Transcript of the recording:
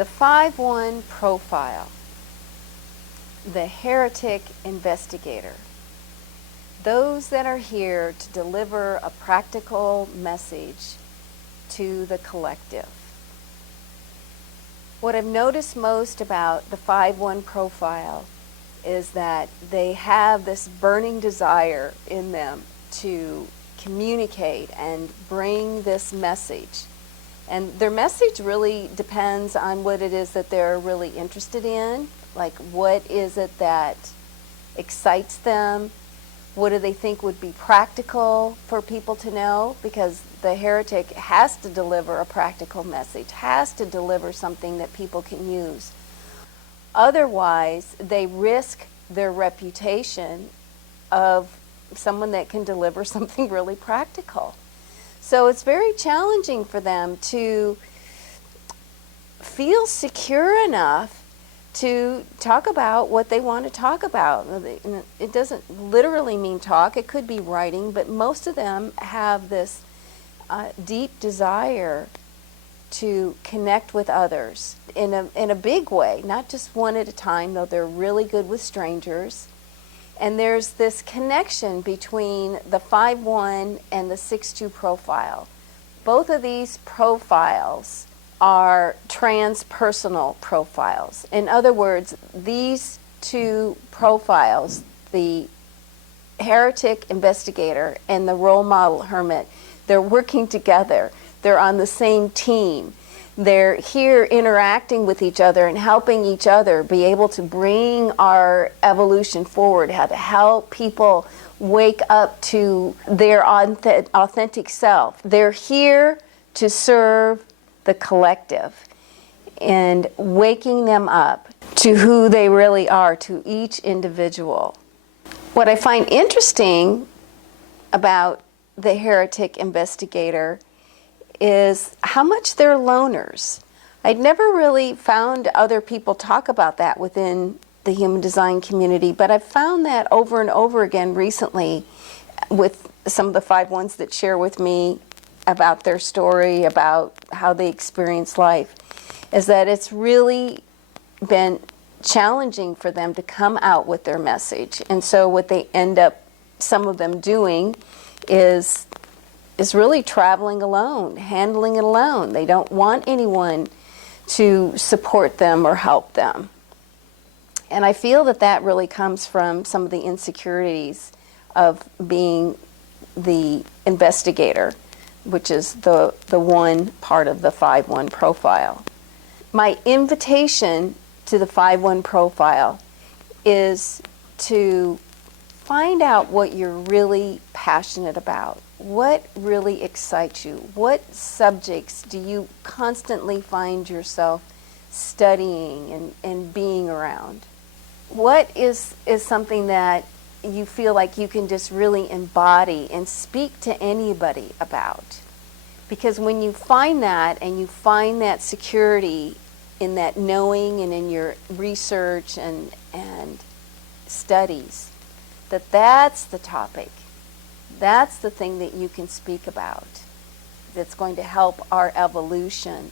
The 5-1 profile, the heretic investigator. Those that are here to deliver a practical message to the collective. What I've noticed most about the 5-1 profile is that they have this burning desire in them to communicate and bring this message. And their message really depends on what it is that they're really interested in, like what is it that excites them, what do they think would be practical for people to know, because the heretic has to deliver a practical message, has to deliver something that people can use. Otherwise, they risk their reputation of someone that can deliver something really practical. So it's very challenging for them to feel secure enough to talk about what they want to talk about. It doesn't literally mean talk, it could be writing, but most of them have this deep desire to connect with others in a big way, not just one at a time, though they're really good with strangers. And there's this connection between the 5-1 and the 6-2 profile. Both of these profiles are transpersonal profiles. In other words, these two profiles, the heretic investigator and the role model hermit, they're working together. They're on the same team. They're here interacting with each other and helping each other be able to bring our evolution forward, how to help people wake up to their authentic self. They're here to serve the collective and waking them up to who they really are, to each individual. What I find interesting about the heretic investigator is how much they're loners. I'd never really found other people talk about that within the human design community, but I've found that over and over again recently with some of the 5-1s that share with me about their story, about how they experience life, is that it's really been challenging for them to come out with their message. And so what they end up, some of them doing, is really traveling alone, handling it alone. They don't want anyone to support them or help them. And I feel that that really comes from some of the insecurities of being the investigator, which is the one part of the 5-1 profile. My invitation to the 5-1 profile is to find out what you're really passionate about. What really excites you? What subjects do you constantly find yourself studying and being around? What is something that you feel like you can just really embody and speak to anybody about? Because when you find that and you find that security in that knowing and in your research and studies, that's the topic. That's the thing that you can speak about that's going to help our evolution